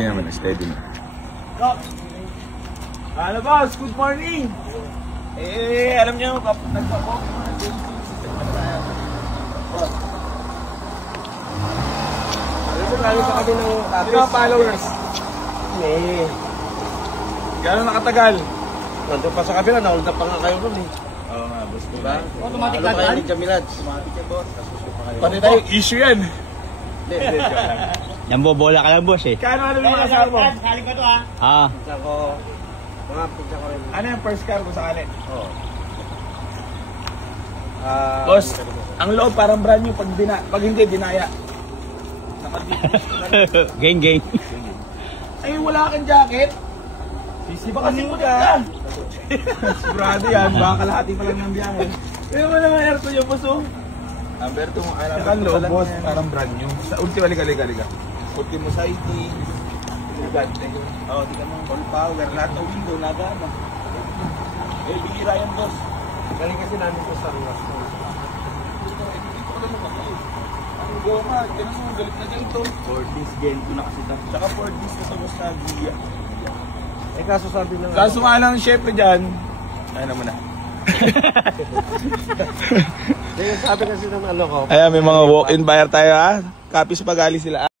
Steady naman, steady na. Ano boss, good morning! Alam niyo, nagpapok. Lalo sa kami ng Mga followers. Gano'n nakatagal? Nandun pa sa kabila, nahold na pa nga kayo nun eh. Oo nga, boss. Diba? Automatic ano kayo ni Jamilads? Automatic yan, boss. Pati tayo, issue yan. Yan bobola ka lang, boss eh. Kano ano yung mga kasama mo? Sakaling ko to ha. Ah. Pizza ko, mga pizza ko rin. Ano yung first car ko sakali? Oo. Boss, ang loob parang brand new pag hindi dinaya. Gang. Ay, wala kang jacket. Baka kasi puti ka. Sigurado yan, baka kalahati pa lang ng biyahe. Pero mo naman airto yung boss oh. Alberto, Saka ang loob, boss, parang brand new. Sa ultimo, liga. Ultimo siding. Oo, di ka mo, all power, lahat ng window, nagana. Eh, bihira yan, boss. Galing kasi namin sa Starlas. Ang goma, ganun mo, galit na ganito. 40s, Gen 2 na kasi dapat. Tsaka 4Ds na sa boss na Gia. Eh kaso sabi ng... Kaso nga lang, syempre dyan, ano mo na. Sabi kasi ng ano ko. Ayan, may mga walk-in buyer tayo ha. Kapis pagali sila.